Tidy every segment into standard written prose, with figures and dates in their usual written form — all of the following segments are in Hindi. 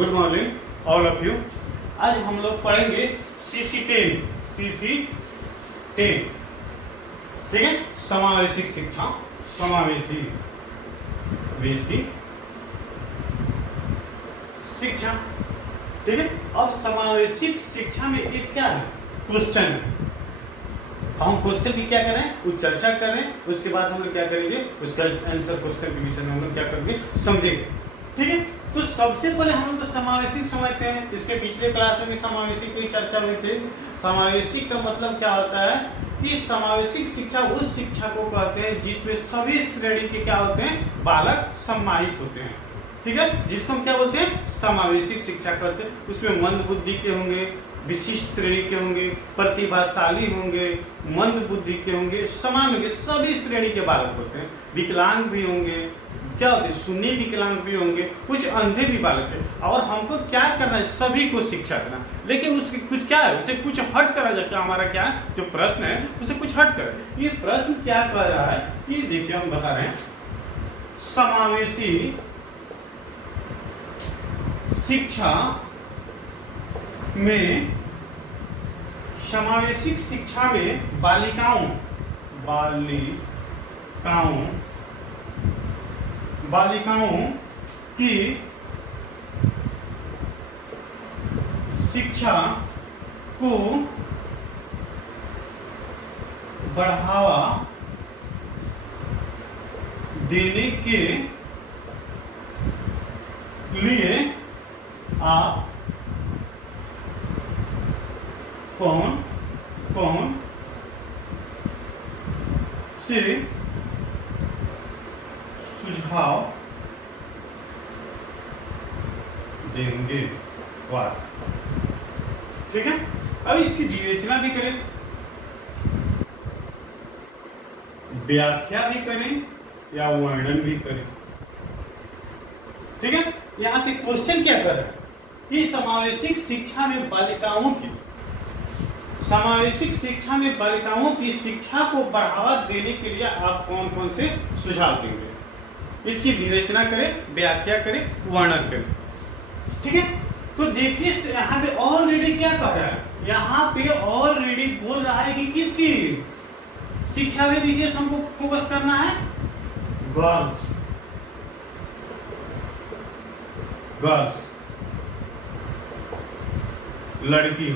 Good morning all of you. आज हम लोग पढ़ेंगे CC10 ठीक है, समावेशिक शिक्षा, समावेशी शिक्षा। ठीक है, अब समावेशिक शिक्षा में एक क्या है, क्वेश्चन है। हम क्वेश्चन की क्या करें, उस चर्चा करें, उसके बाद हम लोग क्या करेंगे, उसका आंसर क्वेश्चन के विषय में हम लोग क्या करेंगे, समझेंगे। ठीक है, तो सबसे पहले हम लोग तो समावेशिक समझते हैं। इसके पिछले क्लास में भी समावेशिक की चर्चा हुई थी। समावेशिक का मतलब क्या होता है कि समावेशिक शिक्षा उस शिक्षा को कहते हैं जिसमें सभी श्रेणी के क्या होते हैं, बालक सम्मानित होते हैं। ठीक है, जिसको हम क्या बोलते हैं, समावेशिक शिक्षा कहते हैं। उसमें मंद बुद्धि के होंगे, विशिष्ट श्रेणी के होंगे, प्रतिभाशाली होंगे, मंद बुद्धि के होंगे, समान होंगे, सभी श्रेणी के बालक होते हैं। विकलांग भी होंगे, क्या होते हैं, सुन्नी विकलांग भी होंगे, कुछ अंधे भी बालक है। और हमको क्या करना है, सभी को शिक्षा देना। लेकिन उसके कुछ क्या है, उसे कुछ हट करा जाए। क्या हमारा क्या है, जो प्रश्न है उसे कुछ हट करे। ये प्रश्न क्या कह रहा है कि देखिए हम बता रहे हैं, समावेशी शिक्षा में, समावेशिक शिक्षा में बालिकाओं की शिक्षा को बढ़ावा देने के लिए आप कौन से सुझाव देंगे। वाह, ठीक है। अब इसकी विवेचना भी करें, व्याख्या भी करें या वर्णन भी करें। ठीक है, यहाँ पे क्वेश्चन क्या कर रहा है कि समावेशिक शिक्षा में बालिकाओं की, समावेशिक शिक्षा में बालिकाओं की शिक्षा को बढ़ावा देने के लिए आप कौन कौन से सुझाव देंगे। इसकी विवेचना करें, व्याख्या करें, वर्णन करें। ठीक है, तो देखिए यहाँ पे ऑलरेडी क्या कह रहा है, यहाँ पे ऑलरेडी बोल रहा है कि किसकी शिक्षा में विशेष हमको फोकस करना है, गर्ल्स, लड़की,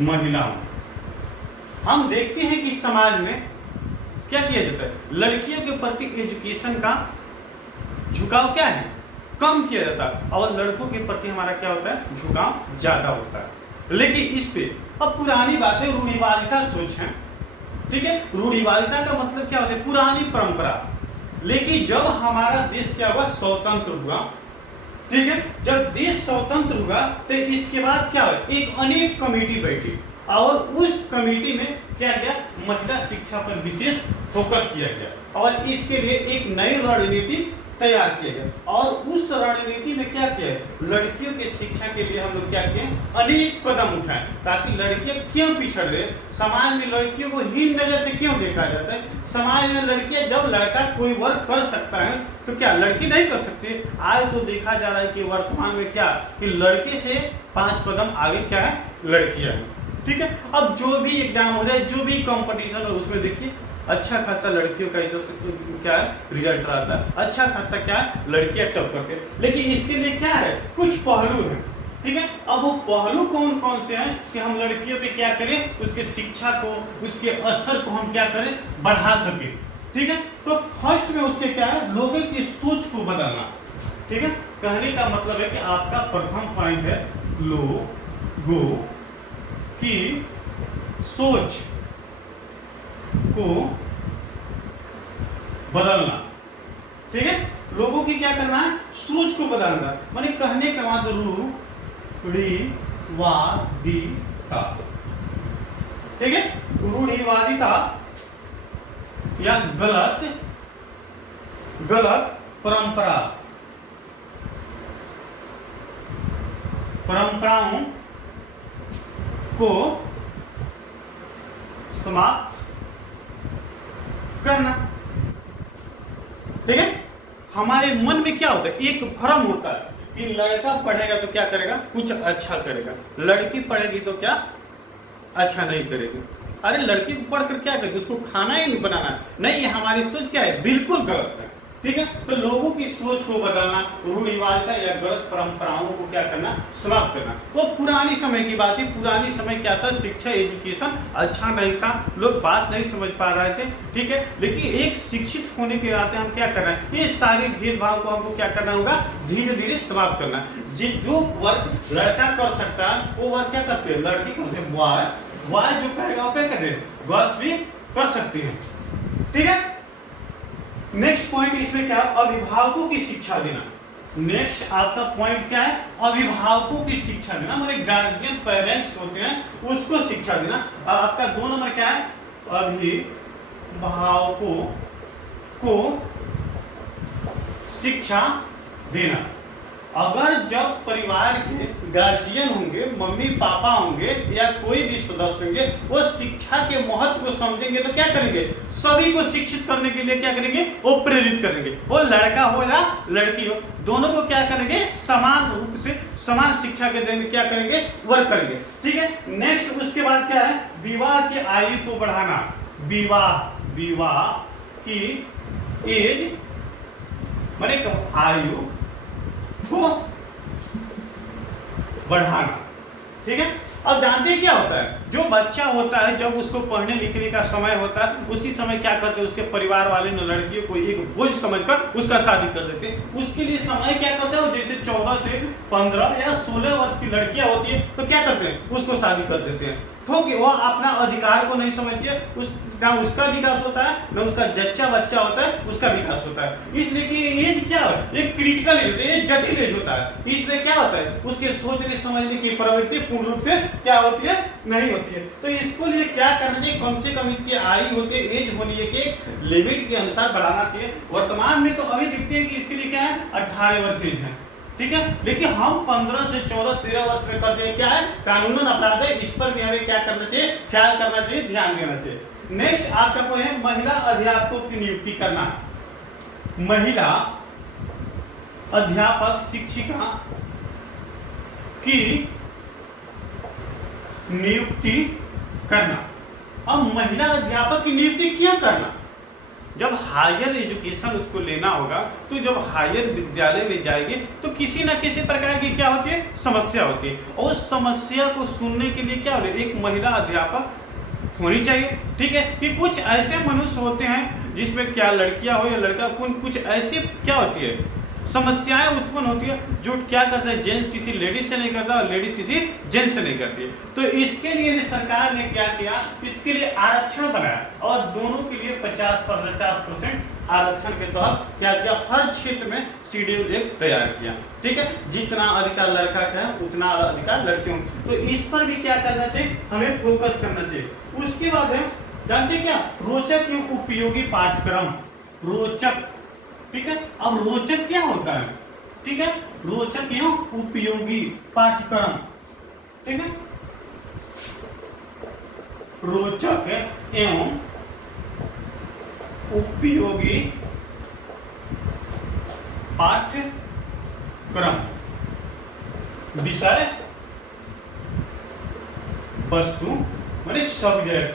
महिलाओं। हम देखते हैं कि समाज में क्या किया जाता है, लड़कियों के प्रति एजुकेशन का झुकाव क्या है, कम किया जाता है, और लड़कों के प्रति हमारा क्या होता है, झुकाव ज्यादा होता है। लेकिन इस पे अब पुरानी बातें, रूढ़िवादिता सोच है। ठीक है, रूढ़िवादिता का मतलब क्या होता है, पुरानी परंपरा। लेकिन जब हमारा देश क्या हुआ, स्वतंत्र हुआ, ठीक है, जब देश स्वतंत्र हुआ तो इसके बाद क्या हुआ, एक अनेक कमेटी बैठी और उस कमेटी में क्या गया, महिला शिक्षा पर विशेष फोकस किया गया और इसके लिए एक नई रणनीति तैयार किया गया। और उस रणनीति में क्या किया, लड़कियों की शिक्षा के लिए हम लोग क्या किए, अनेक कदम उठाए, ताकि लड़कियां क्यों पिछड़ रहे, समाज में लड़कियों को हीन नजर से क्यों देखा जाता है। समाज में लड़कियां, जब लड़का कोई वर्क कर सकता है तो क्या लड़की नहीं कर सकती। आज तो देखा जा रहा है कि वर्तमान में क्या, कि लड़के से 5 कदम आगे क्या है, लड़कियां हैं। ठीक है, अब जो भी एग्जाम हो रहा है, जो भी कंपटीशन हो, उसमें देखिए अच्छा खासा लड़कियों का क्या है, रिजल्ट आता है, अच्छा खासा क्या है, लड़कियां टॉप करते हैं। लेकिन इसके लिए क्या है, कुछ पहलू है। ठीक है, अब वो पहलू कौन कौन से हैं कि हम लड़कियों पे क्या करें, उसके शिक्षा को, उसके स्तर को हम क्या करें, बढ़ा सके। ठीक है, तो फर्स्ट में उसके क्या है, लोगों की सोच को बदलना। ठीक है, कहने का मतलब है कि आपका प्रथम पॉइंट है लोगों की सोच को बदलना। ठीक है, लोगों की क्या करना है, सोच को बदलना। माने कहने का मतलब रूढ़िवादिता। ठीक है, रूढ़िवादिता या गलत परंपराओं को समाप्त करना। ठीक है, हमारे मन में क्या होता है, एक भ्रम होता है कि लड़का पढ़ेगा तो क्या करेगा, कुछ अच्छा करेगा, लड़की पढ़ेगी तो क्या अच्छा नहीं करेगी। अरे लड़की को पढ़कर क्या करेगी, उसको खाना ही नहीं बनाना, नहीं, ये हमारी सोच क्या है, बिल्कुल गलत है। ठीक है, तो लोगों की सोच को बदलना, रूढ़िवादिता या गलत परंपराओं को क्या करना, समाप्त करना। वो पुरानी समय की बात है, पुरानी समय क्या था, शिक्षा एजुकेशन अच्छा नहीं था, लोग बात नहीं समझ पा रहे थे। ठीक है, लेकिन एक शिक्षित होने के नाते हम क्या कर रहे हैं, ये सारे भेदभाव को हमको क्या करना होगा, धीरे धीरे समाप्त करना। जो वर्क लड़का कर सकता है वो वर्क क्या करते हैं, लड़की कर सकते, बॉय जो करेगा वो क्या करे, गर्ल्स भी कर सकती है। ठीक है, नेक्स्ट पॉइंट इसमें क्या, अभिभावकों की शिक्षा देना। नेक्स्ट आपका पॉइंट क्या है, अभिभावकों की शिक्षा देना, मतलब गार्जियन पेरेंट्स होते हैं उसको शिक्षा देना। आपका 2 नंबर क्या है, अभिभावकों को शिक्षा देना। अगर जब परिवार के गार्जियन होंगे, मम्मी पापा होंगे या कोई भी सदस्य होंगे, वो शिक्षा के महत्व को समझेंगे तो क्या करेंगे, सभी को शिक्षित करने के लिए क्या करेंगे, वो प्रेरित करेंगे। वो लड़का हो या लड़की हो, दोनों को क्या करेंगे, समान रूप से समान शिक्षा के देने क्या करेंगे, वर्क करेंगे। ठीक है, नेक्स्ट उसके बाद क्या है, विवाह की आयु को बढ़ाना। विवाह की एज माने आयु को बढ़ाना। ठीक है, अब जानते हैं क्या होता है, जो बच्चा होता है जब उसको पढ़ने लिखने का समय होता है, उसी समय क्या करते हैं, उसके परिवार वाले न लड़कियों को एक बोझ समझकर उसका शादी कर देते हैं। उसके लिए समय क्या करते हैं, जैसे 14 से 15 या 16 वर्ष की लड़कियां होती है तो क्या करते हैं, उसको शादी कर देते हैं, क्योंकि वो अपना अधिकार को नहीं समझती है, ना उसका विकास होता है, ना उसका जच्चा बच्चा होता है उसका विकास होता है। इसलिए कि एज क्या है, एक क्रिटिकल एज होता है, जटिल एज होता है। इसमें क्या होता है, उसके सोचने समझने की प्रवृत्ति पूर्ण रूप से क्या होती है, नहीं होती है। तो इसको लिए क्या करना चाहिए, कम से कम इसकी आयु होती है, एज होनी है कि लिमिट के अनुसार बढ़ाना चाहिए। वर्तमान में तो अभी दिखते हैं कि इसके लिए क्या है, 18 वर्ष एज है। ठीक है, लेकिन हम 15 से 14 13 वर्ष में करते हैं, क्या है, कानूनन अपराध है। इस पर भी हमें क्या करना चाहिए, ख्याल करना चाहिए, ध्यान देना चाहिए। नेक्स्ट आपका कोई है, महिला अध्यापकों की नियुक्ति करना। महिला अध्यापक शिक्षिका की नियुक्ति करना। अब महिला अध्यापक की नियुक्ति क्यों करना, जब हायर एजुकेशन उसको लेना होगा तो जब हायर विद्यालय में जाएगी तो किसी ना किसी प्रकार की क्या होती है, समस्या होती है, और उस समस्या को सुनने के लिए क्या हो रहा है, एक महिला अध्यापक होनी चाहिए। ठीक है, कि कुछ ऐसे मनुष्य होते हैं जिसमें क्या लड़कियां हो या लड़का, कुछ ऐसी क्या होती है, समस्याएं उत्पन्न होती है, जो क्या करता है, जेंट्स किसी लेडीज से नहीं करता और लेडीज किसी जेंट्स से नहीं करती है। तो इसके लिए सरकार ने क्या किया, इसके लिए आरक्षण बनाया और दोनों के लिए 50% आरक्षण के तहत क्या किया, हर क्षेत्र में शेड्यूल एक तैयार किया। ठीक है, जितना अधिकार लड़का का है उतना अधिकार लड़कियों। तो इस पर भी क्या करना चाहिए, हमें फोकस करना चाहिए। उसके बाद है, जानते क्या, रोचक एवं उपयोगी पाठ्यक्रम। रोचक, ठीक है, अब रोचक क्या होता है, ठीक है, रोचक एवं उपयोगी पाठ्यक्रम। ठीक है, रोचक एवं उपयोगी पाठ्यक्रम, विषय वस्तु माने सब्जेक्ट।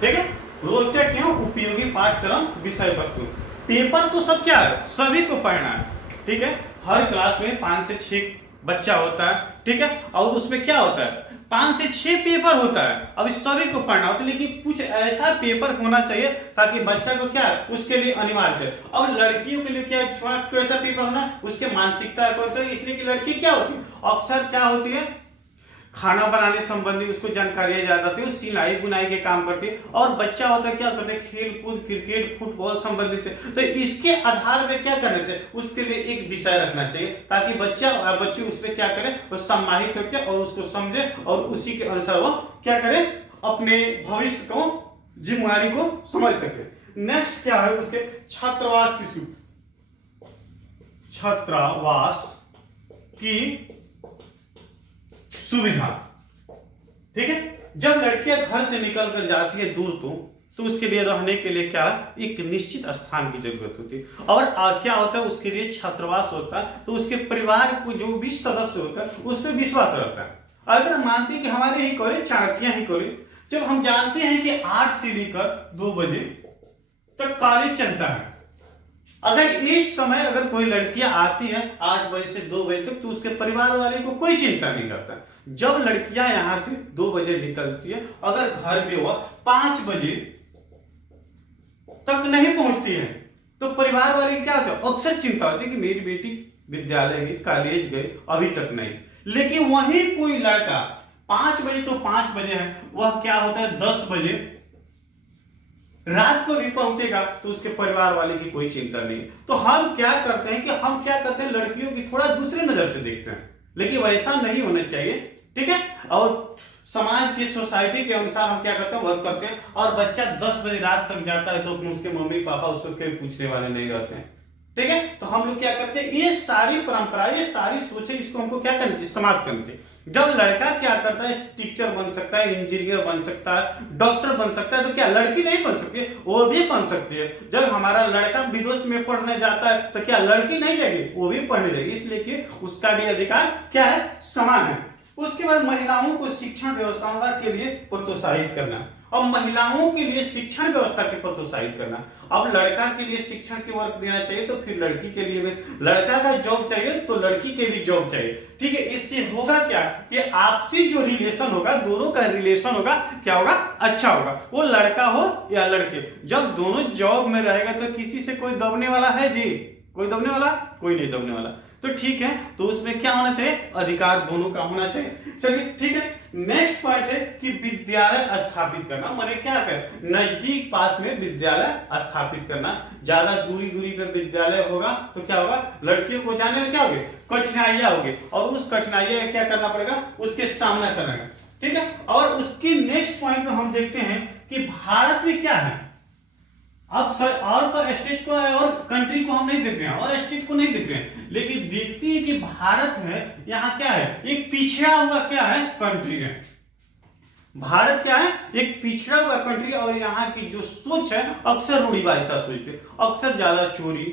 ठीक है, रोचक एवं उपयोगी पाठ्यक्रम, विषय वस्तु। पेपर तो सब क्या है, सभी को पढ़ना है। ठीक है, हर क्लास में 5 से 6 बच्चा होता है। ठीक है, और उसमें क्या होता है, 5 से 6 पेपर होता है। अब इस सभी को पढ़ना होता है, लेकिन कुछ ऐसा पेपर होना चाहिए ताकि बच्चा को क्या है, उसके लिए अनिवार्य है। अब लड़कियों के लिए क्या कैसा पेपर होना, उसके मानसिकता कौन सा, इसलिए कि लड़की क्या होती है, अक्सर क्या होती है, खाना बनाने संबंधी उसको जानकारियां ज्यादा होती है, सिलाई बुनाई के काम करती है। और बच्चा होता है क्या करते हैं, खेल कूद, क्रिकेट, फुटबॉल संबंधित है। तो इसके आधार में क्या करना चाहिए, उसके लिए एक विषय रखना चाहिए ताकि बच्चे उसमें क्या करें, वो सम्मानित होकर और उसको समझे और उसी के अनुसार वो क्या करे, अपने भविष्य को, जिम्मेदारी को समझ सके। नेक्स्ट क्या है, उसके छात्रावास की छात्रावास की सुविधा। ठीक है, जब लड़कियां घर से निकल कर जाती है दूर, तो तो उसके लिए रहने के लिए क्या, एक निश्चित स्थान की जरूरत होती है। और क्या होता है, उसके लिए छात्रावास होता है, तो उसके परिवार को जो भी सदस्य होता है उस पर विश्वास रहता है। अगर हम मानते हैं कि हमारे ही कॉलेज, चाणक्य ही कॉलेज, जब हम जानते हैं कि 8 से लेकर 2 बजे तक कॉलेज चलता है, अगर इस समय अगर कोई लड़कियां आती हैं 8 बजे से 2 बजे तक, तो उसके परिवार वाले को कोई चिंता नहीं करता। जब लड़कियां यहां से 2 बजे निकलती है, अगर घर पे हुआ 5 बजे तक नहीं पहुंचती है, तो परिवार वाले क्या होता है, अक्सर चिंता होती है कि मेरी बेटी विद्यालय गई, कॉलेज गई, अभी तक नहीं। लेकिन वही कोई लड़का 5 बजे तो 5 बजे है, वह क्या होता है 10 बजे रात को भी पहुंचेगा, तो उसके परिवार वाले की कोई चिंता नहीं। तो हम क्या करते हैं कि लड़कियों की थोड़ा दूसरे नजर से देखते हैं, लेकिन वैसा नहीं होना चाहिए, ठीक है। और समाज की, सोसाइटी के अनुसार हम क्या करते हैं, वर्क करते हैं। और बच्चा 10 बजे रात तक जाता है तो उसके मम्मी पापा उसको कोई पूछने वाले नहीं रहते हैं, ठीक है। तो हम लोग क्या करते हैं, ये सारी परंपरा, ये सारी सोचे, इसको हमको क्या करना चाहिए, समाप्त करना चाहिए। जब लड़का क्या करता है, टीचर बन सकता है, इंजीनियर बन सकता है, डॉक्टर बन सकता है, तो क्या लड़की नहीं बन सकती, वो भी बन सकती है। जब हमारा लड़का विदेश में पढ़ने जाता है, तो क्या लड़की नहीं जाएगी, वो भी पढ़ने जाएगी, इसलिए कि उसका भी अधिकार क्या है, समान है। उसके बाद महिलाओं को शिक्षण व्यवस्था के लिए प्रोत्साहित करना, और महिलाओं के लिए शिक्षण व्यवस्था के प्रोत्साहित करना। अब लड़का के लिए शिक्षण की वर्क देना चाहिए, तो फिर लड़की के लिए भी, लड़का का जॉब चाहिए तो लड़की के भी जॉब चाहिए, ठीक है। इससे होगा क्या कि आपसी जो रिलेशन होगा, दोनों का रिलेशन होगा, क्या होगा, अच्छा होगा। वो लड़का हो या लड़के, जब दोनों जॉब में रहेगा तो किसी से कोई दबने वाला है जी, कोई दबने वाला, कोई नहीं दबने वाला, तो ठीक है। तो उसमें क्या होना चाहिए, अधिकार दोनों का होना चाहिए। चलिए ठीक है। नेक्स्ट पॉइंट है कि विद्यालय स्थापित करना, माने क्या कर, नजदीक पास में विद्यालय स्थापित करना। ज्यादा दूरी पे विद्यालय होगा तो क्या होगा, लड़कियों को जाने में क्या होगी, कठिनाइयां होगी, और उस कठिनाइयां में क्या करना पड़ेगा, उसके सामना करना है, ठीक है। और उसके नेक्स्ट पॉइंट में हम देखते हैं कि भारत में क्या है। अब सर और तो स्टेट को और कंट्री को हम नहीं देख रहे हैं, और स्टेट को नहीं देख रहे हैं, लेकिन देखते हैं कि भारत है, यहाँ क्या है, एक पिछड़ा हुआ क्या है, कंट्री है। भारत क्या है, एक पिछड़ा हुआ कंट्री, और यहाँ की जो सोच है अक्सर रूढ़िवादिता सोचते, अक्सर ज्यादा चोरी,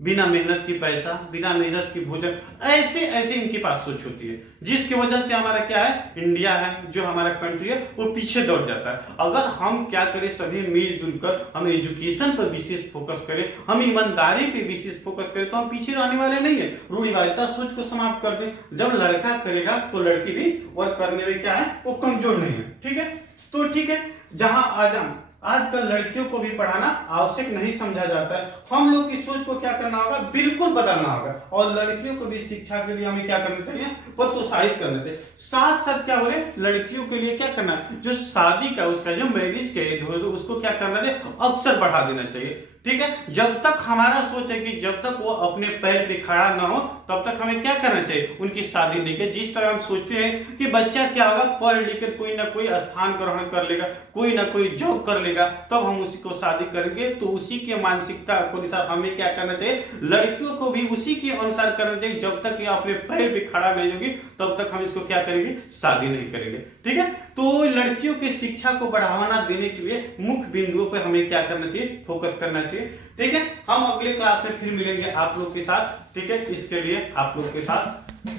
बिना मेहनत की पैसा, बिना मेहनत की भोजन, ऐसे इनके पास सोच होती है, जिसकी वजह से हमारा क्या है, इंडिया है जो हमारा कंट्री है वो पीछे दौड़ जाता है। अगर हम क्या करें, सभी मिलजुल कर हम एजुकेशन पर विशेष फोकस करें, हम ईमानदारी पे विशेष फोकस करें, तो हम पीछे रहने वाले नहीं है। रूढ़िवादिता सोच को समाप्त कर दें। जब लड़का करेगा तो लड़की भी वर्क करने में क्या है, वो कमजोर नहीं है, ठीक है। तो ठीक है, जहां आजकल लड़कियों को भी पढ़ाना आवश्यक नहीं समझा जाता है, हम लोग की सोच को क्या करना होगा, बिल्कुल बदलना होगा। और लड़कियों को भी शिक्षा के लिए हमें क्या करना चाहिए, प्रोत्साहित करना चाहिए। साथ साथ क्या बोले, लड़कियों के लिए क्या करना है, जो शादी का उसका जो मैरिज के एज हो, उसको क्या करना चाहिए, अक्सर बढ़ा देना चाहिए, ठीक है। जब तक हमारा सोच है कि जब तक वो अपने पैर पे खड़ा ना हो, तब तक हमें क्या करना चाहिए, उनकी शादी नहीं कर। जिस तरह हम सोचते हैं कि बच्चा क्या होगा, पढ़ लिख कर कोई ना कोई स्थान ग्रहण कर लेगा, कोई ना कोई जॉब कर लेगा, तब हम उसी को शादी करेंगे, तो उसी के मानसिकता के अनुसार हमें क्या करना चाहिए, लड़कियों को भी उसी के अनुसार करना चाहिए। जब तक ये अपने पैर पे खड़ा नहीं होगी, तब तक हम इसको क्या करेंगे, शादी नहीं करेंगे, ठीक है। तो लड़कियों की शिक्षा को बढ़ावा देने के लिए मुख्य बिंदुओं पर हमें क्या करना चाहिए, फोकस करना चाहिए, ठीक है। हम अगले क्लास में फिर मिलेंगे आप लोग के साथ, ठीक है। इसके लिए आप लोग के साथ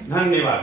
धन्यवाद।